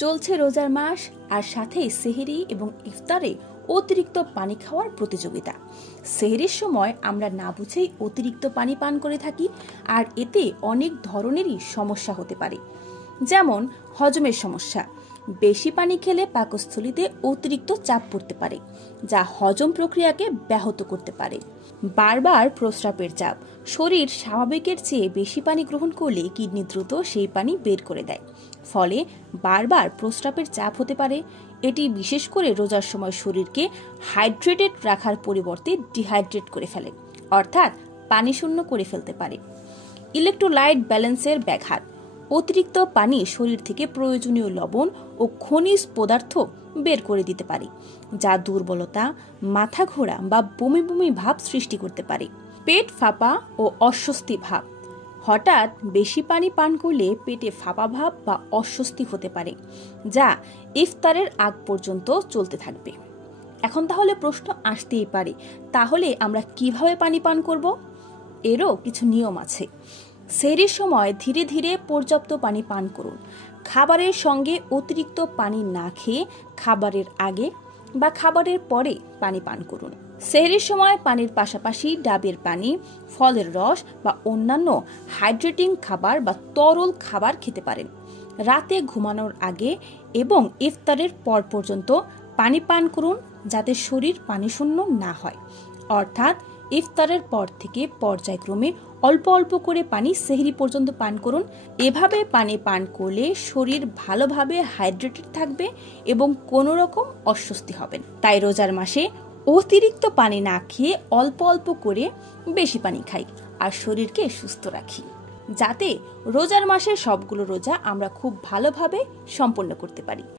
চলছে রোজার মাস, আর সাথে সেহরি এবং ইফতারে অতিরিক্ত পানি খাওয়ার প্রতিযোগিতা। সেহরির সময় আমরা না বুঝেই অতিরিক্ত পানি পান করে থাকি, আর এতে অনেক ধরনেরই সমস্যা হতে পারে। যেমন হজমের সমস্যা, বেশি পানি খেলে পাকস্থলীতে অতিরিক্ত চাপ পড়তে পারে, যা হজম প্রক্রিয়াকে ব্যাহত করতে পারে। বারবার প্রস্রাবের চাপ, শরীর স্বাভাবিকের চেয়ে বেশি পানি গ্রহণ করলে কিডনি দ্রুত সেই পানি বের করে দেয়, ফলে বারবার প্রস্রাবের চাপ হতে পারে। এটি বিশেষ করে রোজার সময় শরীরকে হাইড্রেটেড রাখার পরিবর্তে ডিহাইড্রেট করে ফেলে, অর্থাৎ পানি শূন্য করে ফেলতে পারে। ইলেকট্রোলাইট ব্যালেন্সের ব্যাঘাত, অতিরিক্ত পানি শরীর থেকে প্রয়োজনীয় লবণ ও খনিজ পদার্থ বের করে দিতে পারে, যা দুর্বলতা, মাথা ঘোরা বা বমি বমি ভাব সৃষ্টি করতে পারে। পেট ফাঁপা ও অস্বস্তি ভাব, হঠাৎ বেশি পানি পান করলে পেটে ফাঁপা ভাব বা অস্বস্তি হতে পারে, যা ইফতারের আগ পর্যন্ত চলতে থাকবে। এখন তাহলে প্রশ্ন আসতেই পারে, তাহলে আমরা কিভাবে পানি পান করব? এরও কিছু নিয়ম আছে। সেহরির সময় ধীরে ধীরে পর্যাপ্ত পানি পান করুন। খাবারের সঙ্গে অতিরিক্ত পানি না খেয়ে খাবারের আগে বা খাবারের পরে পানি পান করুন। সেহরির সময় পানির পাশাপাশি ডাবের পানি, ফলের রস বা অন্যান্য হাইড্রেটিং খাবার বা তরল খাবার খেতে পারেন। রাতে ঘুমানোর আগে এবং ইফতারের পর পর্যন্ত পানি পান করুন, যাতে শরীর পানি শূন্য না হয়। অর্থাৎ ইফতারের পর থেকে পর্যায়ক্রমে অল্প অল্প করে পানি সেহরি পর্যন্ত পান করুন। এভাবে পানি পান করলে শরীর ভালোভাবে হাইড্রেটেড থাকবে এবং কোনো রকম অস্বস্তি হবে না। তাই রোজার মাসে অতিরিক্ত পানি না খেয়ে অল্প অল্প করে বেশি পানি খাই আর শরীরকে সুস্থ রাখি, যাতে রোজার মাসে সবগুলো রোজা আমরা খুব ভালোভাবে সম্পন্ন করতে পারি।